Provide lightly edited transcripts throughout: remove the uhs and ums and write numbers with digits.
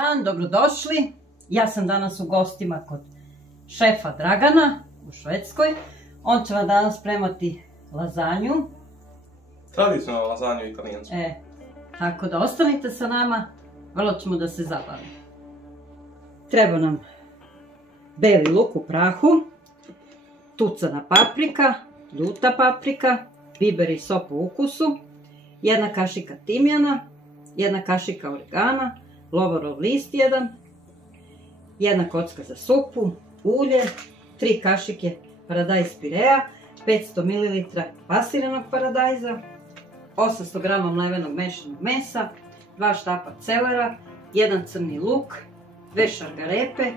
Dan, dobrodošli. Ja sam danas u gostima kod šefa Dragana u Švedskoj. On će vam danas spremati lazanju. Tradicionalnu lazanju italijansku. Tako da ostanite sa nama, vrlo ćemo da se zabavimo. Treba nam beli luk u prahu, tucana paprika, ljuta paprika, biber i so po ukusu, jedna kašika timjana, jedna kašika oregana, lovorov list jedna kocka za supu, ulje, 3 kašike paradajz pirea, 500 ml pasiranog paradajza, 800 g mlevenog mešanog mesa, 2 štapa celera, 1 crni luk, 2 šargarepe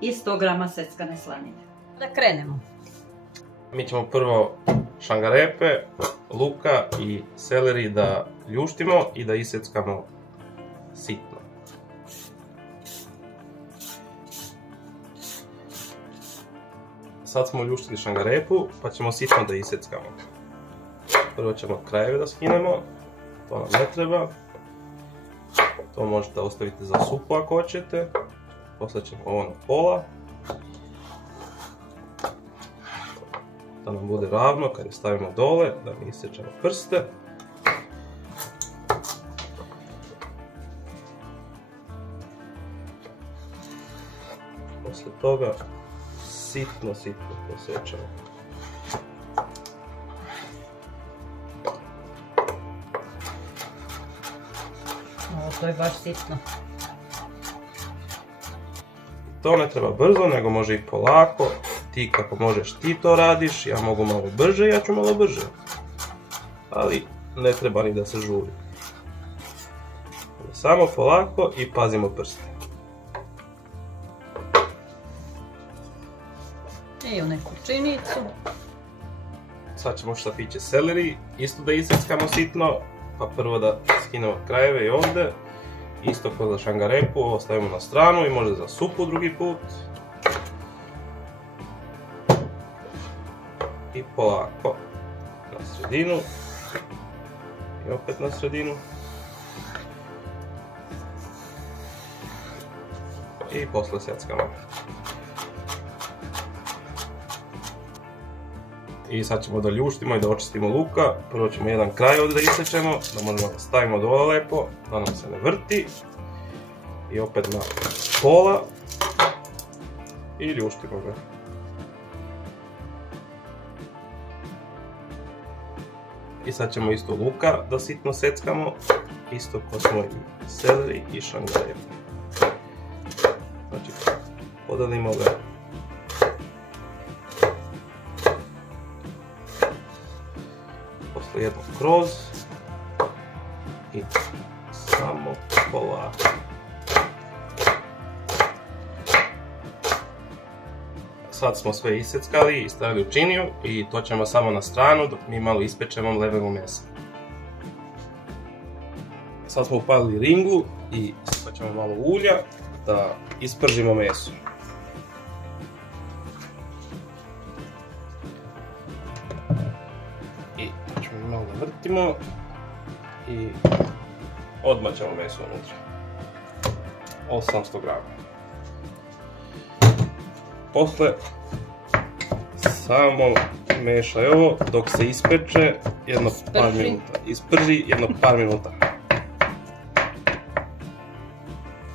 i 100 g seckane slanine. Da krenemo. Mi ćemo prvo šargarepe, luka i seleri da ljuštimo i da iseckamo sitno. Sad smo ljuštili šargarepu, pa ćemo sitno da iseckamo. Prvo ćemo krajeve da skinemo, to nam ne treba. To možete ostaviti za supu ako hoćete. Poslije ćemo ovo na pola. Da nam bude ravno kad je stavimo dole, da ne isječemo prste. Poslije toga sitno posjećamo. To je baš sitno. To ne treba brzo, nego može i polako. Ti kako možeš ti to radiš, ja mogu malo brže, ja ću malo brže. Ali ne treba ni da se žuri. Samo polako i pazimo prste. I u neku činicu. Sad ćemo štapiće seleri, isto da iseckamo sitno. Pa prvo da skinemo krajeve i ovdje. Isto kao za šargarepu, ovo stavimo na stranu i možda za supu drugi put. I polako na sredinu. I opet na sredinu. I posle seckamo. I sad ćemo da ljuštimo i da očistimo luka. Prvo ćemo jedan kraj ovdje da isečemo, da možemo da stavimo dole lepo, da nam se ne vrti. I opet na pola. I ljuštimo ga. I sad ćemo isto luka da sitno seckamo, isto kao smo i seleri i šargarepu. Znači, podelimo ga. Posle jedno kroz i samo polako. Sad smo sve iseckali i stavili u činiju i to ćemo samo na stranu dok mi malo ispečemo mleveno meso. Sad smo upalili ringu i sad ćemo malo ulja da ispržimo meso. I ćemo malo da vrtimo i odmah ćemo meso unutra. 800 grama. Posle samo mešaj ovo dok se ispeče jedno par minuta. Isprži jedno par minuta.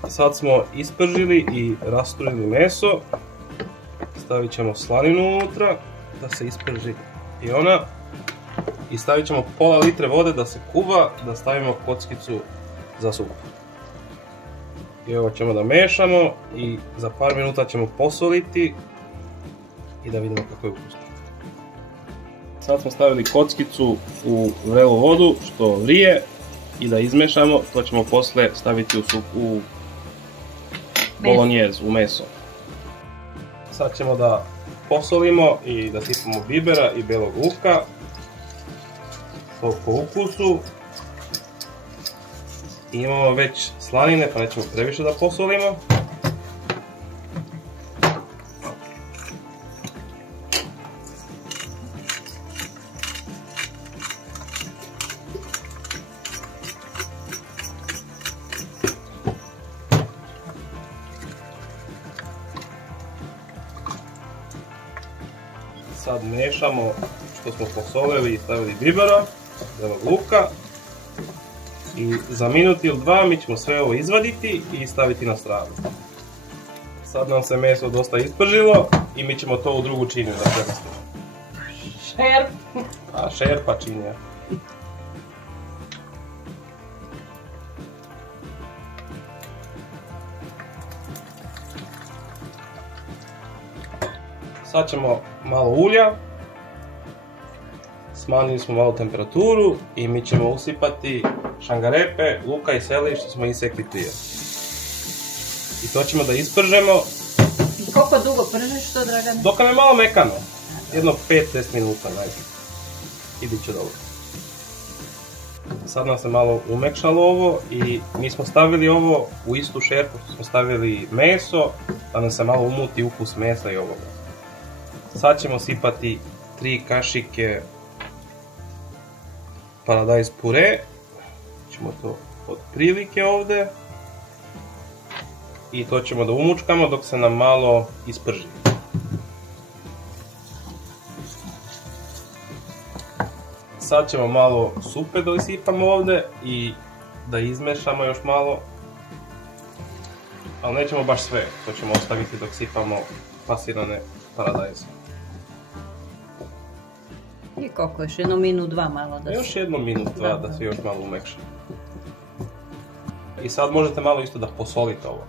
Sad smo ispržili i rasturili meso. Stavit ćemo slaninu unutra da se isprži i ona. I stavit ćemo pola litre vode da se kuva, da stavimo kockicu za supu. I ovo ćemo da mešamo i za par minuta ćemo posoliti i da vidimo kako je ukusno. Sad smo stavili kockicu u vrelu vodu što vrije i da izmešamo, to ćemo posle staviti u bolonjez, u meso. Sad ćemo da posolimo i da sipamo bibera i belog luka, to po ukusu. Imamo već slanine pa nećemo previše da posolimo. Sad mešamo što smo posolili i stavili bibera, belog luka. I za minut ili dva mi ćemo sve ovo izvaditi i staviti na stranu. Sad nam se meso dosta ispržilo i mi ćemo to u drugu činiju da prebacimo. Šerp. A šerpa činija. Sad ćemo malo ulja. Smanjili smo malo temperaturu i mi ćemo usipati šangarepe, luka i seli što smo isekli prije. I to ćemo da ispržemo. I koliko dugo pržiš to, Dragane? Dok nam je malo mekano. Jedno 5-10 minuta najbolje. I bit će dobro. Sad nam se malo umekšalo ovo i mi smo stavili ovo u istu šerpu što smo stavili meso, da nam se malo umuti ukus mesa i ovoga. Sad ćemo sipati 3 kašike paradajz pure. Ćemo to otprilike ovdje. I to ćemo da umučkamo dok se nam malo isprži. Sad ćemo malo supe da isipamo ovdje i da izmešamo još malo. Ali nećemo baš sve, to ćemo ostaviti dok sipamo pasirane paradajze. I koliko još? Jedno minut, dva malo da se... Još jedno minut, dva da se još malo umekša. I sad možete malo isto da posolite ovo.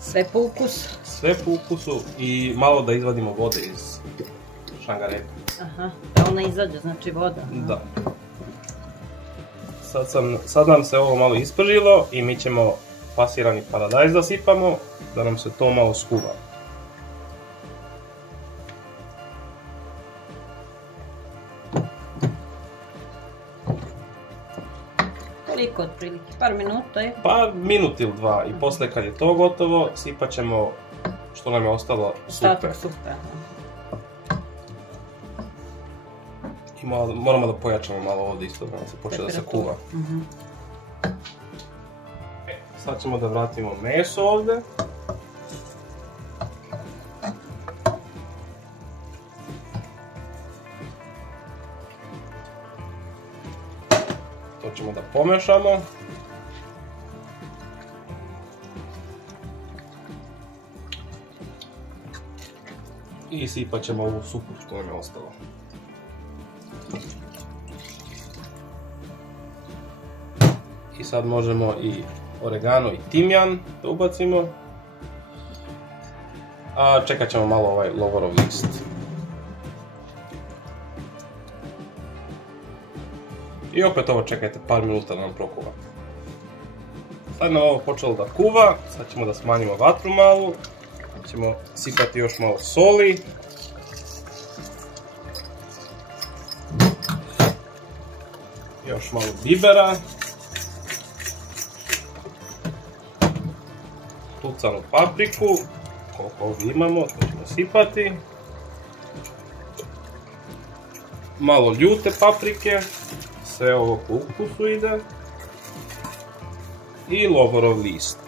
Sve po ukusu? Sve po ukusu i malo da izvadimo vode iz šangarepa. Aha, da ona izađe, znači voda. Da. Sad nam se ovo malo ispržilo i mi ćemo pasirani paradajz da sipamo, da nam se to malo skuva. Koliko otprilike? Par minuta je? Par minut ili dva i posle kad je to gotovo sipat ćemo što nam je ostalo supe. Ostatak supe. I moramo da pojačamo malo ovdje isto da nam se počne da se kuva. Sad ćemo da vratimo meso ovdje. To ćemo da pomešamo. I sipat ćemo ovu supu što nam je ostalo. I sad možemo i oregano i timjan da ubacimo. A čekat ćemo malo ovaj lovorov list. I opet ovo čekajte par minuta da nam prokuva. Sad nam ovo počelo da kuva, sad ćemo da smanjimo vatru malo. Ćemo sipati još malo soli. Još malo bibera. Tucanu papriku, koliko ovdje imamo, to ćemo sipati. Malo ljute paprike, sve ovo po ukusu ide. I lovorov list.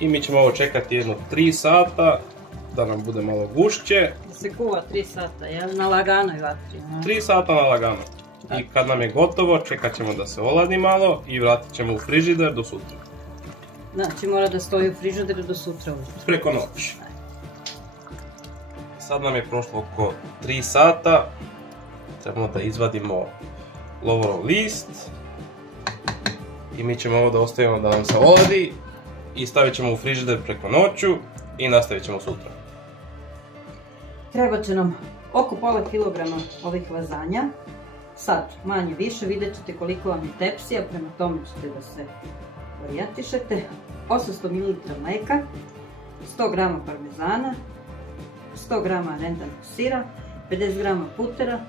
I mi ćemo ovo čekati jedno 3 sata, da nam bude malo gušće. Da se kuva 3 sata, jel? Na laganoj vatri. 3 sata na lagano. I kad nam je gotovo, čekat ćemo da se oladi malo i vratit ćemo u frižider do sutra. Znači mora da stoji u frižideru do sutra ujutro. Preko noći. Sad nam je prošlo oko 3 sata. Trebamo da izvadimo lovorov list. I mi ćemo ovo da ostavimo da nam se oladi. I stavit ćemo u frižider preko noću i nastavit ćemo sutra. Treba će nam oko pola kilograma ovih lazanja. Sad, manje više, vidjet ćete koliko vam je tepsija, prema tome ćete da se orijentišete. 800 ml mleka, 100 g parmezana, 100 g rendanog sira, 50 g putera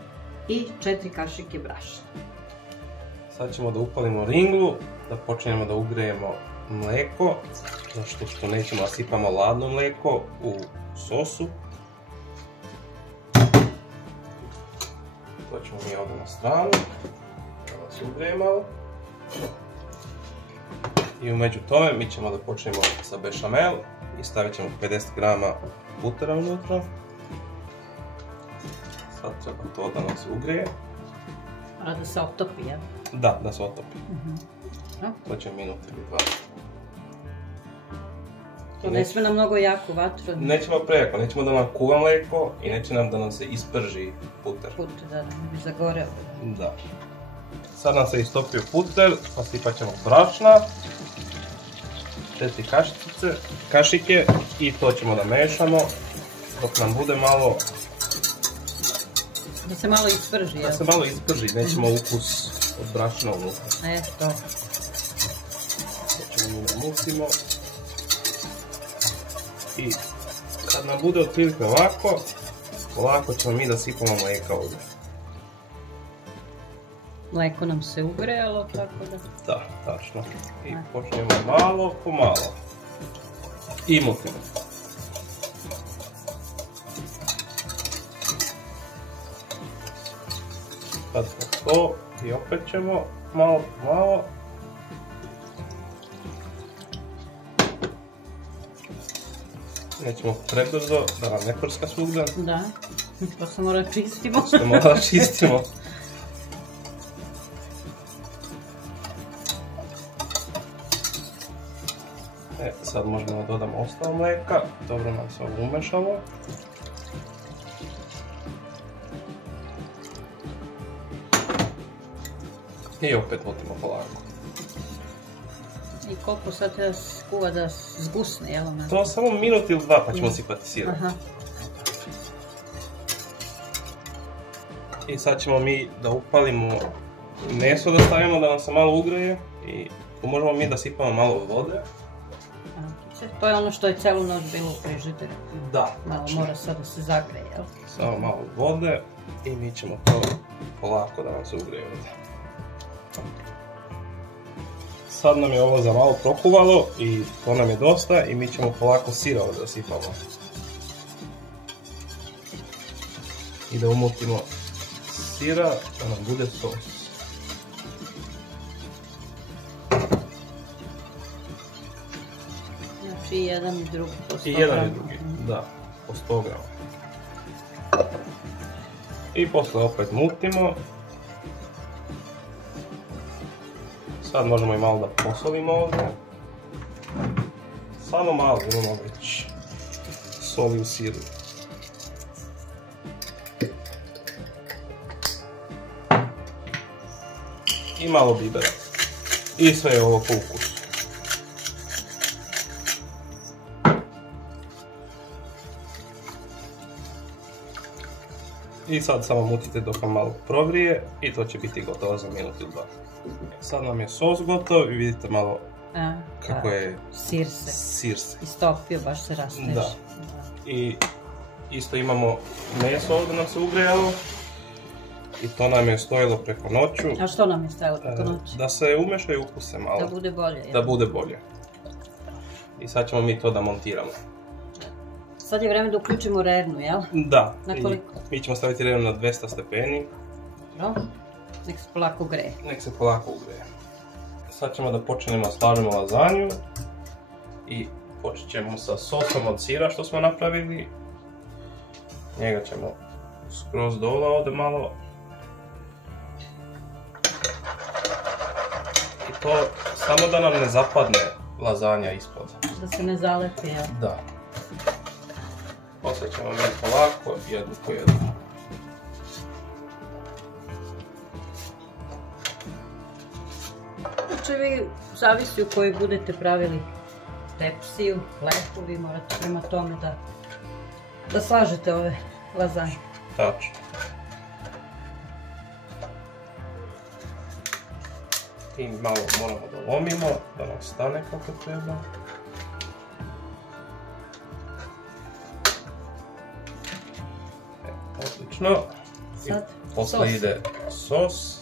i 4 kašike brašna. Sad ćemo da upalimo ringlu, da počnemo da ugrejemo mleko, zato što nećemo da sipamo ladno mleko u sosu. To ćemo mi ovdje na stranu, da se ugreje malo. I umeđu tome mi ćemo da počnemo sa bešamel i stavit ćemo 50 grama putera unutra. Sad treba to da nam se ugreje. Mora da se otopi, jel? Da se otopi. To će minut ili 2. To ne sme na mnogo jaku vatru. Nećemo prejako, nećemo da nam kuva mlijeko i neće nam da nam se isprži puter. Puter, da bi zagoreo. Da. Sad nam se istopio puter, posipat ćemo brašna, 4 kašike i to ćemo da mešamo dok nam bude malo... Da se malo isprži, jel? Da se malo isprži, nećemo ukus od brašna unutra. To. To ćemo mi namusimo. I kad nam bude otprilike ovako, polako ćemo mi da sipamo mlijeka ovdje. Mlijeko nam se ugrejalo, tako da... Da, tačno. I počnemo malo po malo. I mutimo. Sad smo to i opet ćemo malo po malo. Nećemo prebrzo da nam ne prska svugdje. Da, to se mora čistimo. To mora čistimo. Sad možemo da dodamo ostalo mlijeka, dobro nam se ovo umešalo. I opet mutimo polako. I koliko sad treba skuva da zgusne, jel ona? To samo minut ili 2 pa ćemo sipati sira. I sad ćemo mi da upalimo meso da stavimo da nam se malo ugreje i možemo mi da sipamo malo vode. To je ono što je celu noć bilo u frižideru. Da. Malo mora sad da se zagreje, jel? Samo malo vode i mi ćemo to polako da nam se ugreje ovdje. Sad nam je ovo za malo prokuvalo i to nam je dosta i mi ćemo polako sira ovdje da sipamo. I da umutimo sira da nam bude sos. I jedan i drugi po 100 grama. I jedan i drugi, da, po 100 grama. I posle opet mutimo. Sad možemo i malo da posolimo ovdje. Samo malo imamo već soli u siru. I malo bibera. I sve je ovo po ukusu. I sad samo mutite dok vam malo provrije i to će biti gotovo za minut ili 2. Sad nam je sos gotov i vidite malo kako je sir se. Istopio, baš se rasteže. Da. I isto imamo meso ovdje nam se ugrejalo i to nam je stojilo preko noću. A što nam je stojilo preko noću? Da se umešaju ukuse malo. Da bude bolje. Da bude bolje. I sad ćemo mi to da montiramo. Sad je vreme da uključimo rernu, jel? Da. Na koliko? Mi ćemo staviti rernu na 200 stepeni. Dobro. Nek se polako ugreje. Nek se polako ugreje. Sad ćemo da počnemo da slažemo lazanju. I počet ćemo sa sosom od sira što smo napravili. Njega ćemo skroz dole ovdje malo. I to samo da nam ne zapadne lazanja ispod. Da se ne zalepi, jel? Da. Poslije ćemo mi polako, jednu po jednu. Znači vi zavisi u kojoj budete pravili tepsiju, lepu, vi morate prema tome da slažete ove lazanje. Tačno. I malo moramo da lomimo, da nam stane kako treba. Odlično. Sad posle ide sos.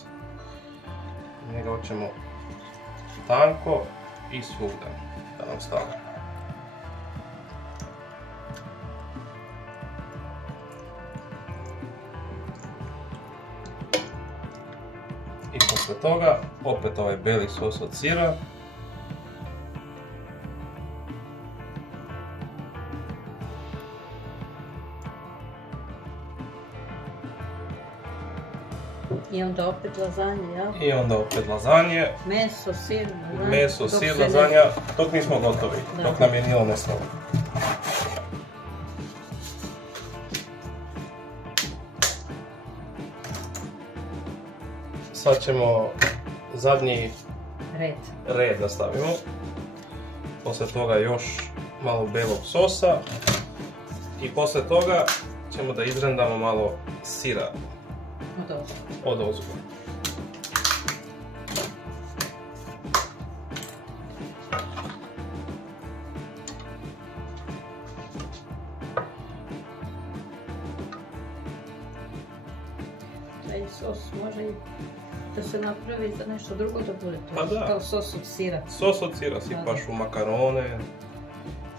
Njega hoćemo tanko i svugda da nam stane. I posle toga opet ovaj beli sos od sira I onda opet lazanje, jel? I onda opet lazanje. Meso, sir, lazanje. Meso, sir, lazanja, dok nismo gotovi, dok nam je nilo ne slovo. Sad ćemo zadnji red da stavimo. Poslije toga još malo belog sosa. I poslije toga ćemo da izrendamo malo sira od ozgo. Taj sos može i da se napravi za nešto drugo da bude to. Pa da. Kao sos od sira. Sos od sira sipaš u makarone,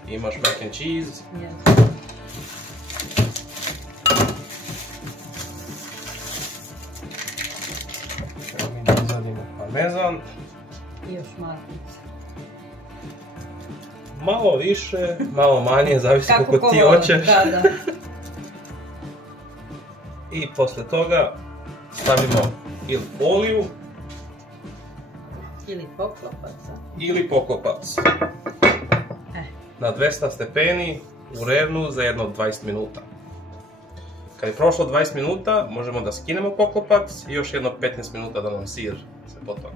imaš mac and cheese. Mi da izradimo parmezan. I još markice. Malo više, malo manje, zavisi kako ti hoćeš. I poslije toga stavimo ili foliju ili poklopac na 200 stepeni u revnu za jedno 20 minuta. Kad je prošlo 20 minuta možemo da skinemo poklopac i još jedno 15 minuta da nam sir se potopi.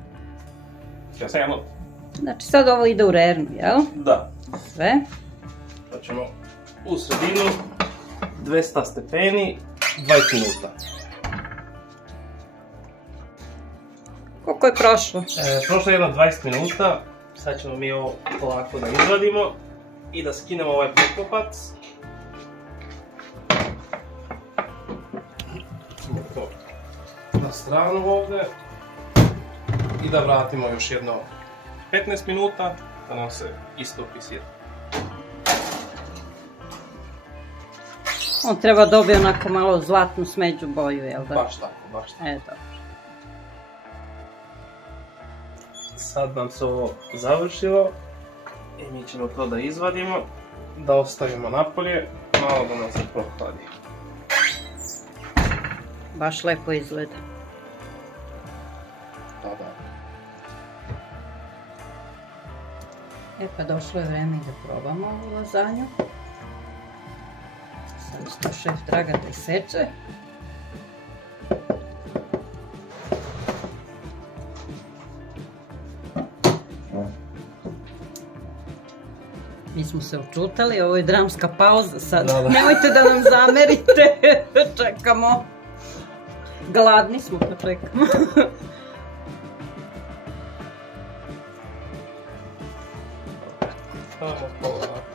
Znači sad ovo ide u revnu, jel? Da. Sve. Sad ćemo u sredinu 200 stepeni 20 minuta. Koliko je prošlo? Prošlo je jedno 20 minuta. Sad ćemo mi ovo polako da izvadimo i da skinemo ovaj poklopac. Ćemo to na stranu ovdje i da vratimo još jedno 15 minuta da nam se istopi sir. On treba dobiti onako malo zlatnu smeđu boju, jel da? Baš tako, baš tako. Dobro. Sad nam se ovo završilo i mi ćemo to da izvadimo, da ostavimo napolje, malo da nam se prohladi. Baš lepo izgleda. Da. E pa došlo je vreme da probamo ovu lazanju. Sad isto šef Draga da iseče. Mi smo se učutali, ovo je dramska pauza sad. Nemojte da nam zamerite, čekamo. Gladni smo pa čekamo.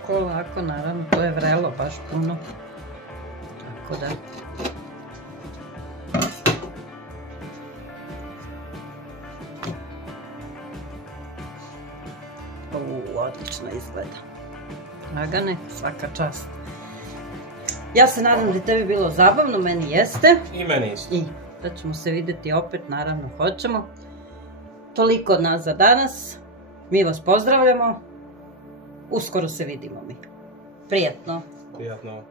Polako, naravno, to je vrelo baš puno. Tako da. Odlično izgleda. Lagane, svaka čast. Ja se nadam da je tebi bilo zabavno, meni jeste. I meni isto. I da ćemo se vidjeti opet, naravno hoćemo. Toliko od nas za danas. Mi vas pozdravljamo. Uskoro se vidimo mi. Prijatno. Prijatno.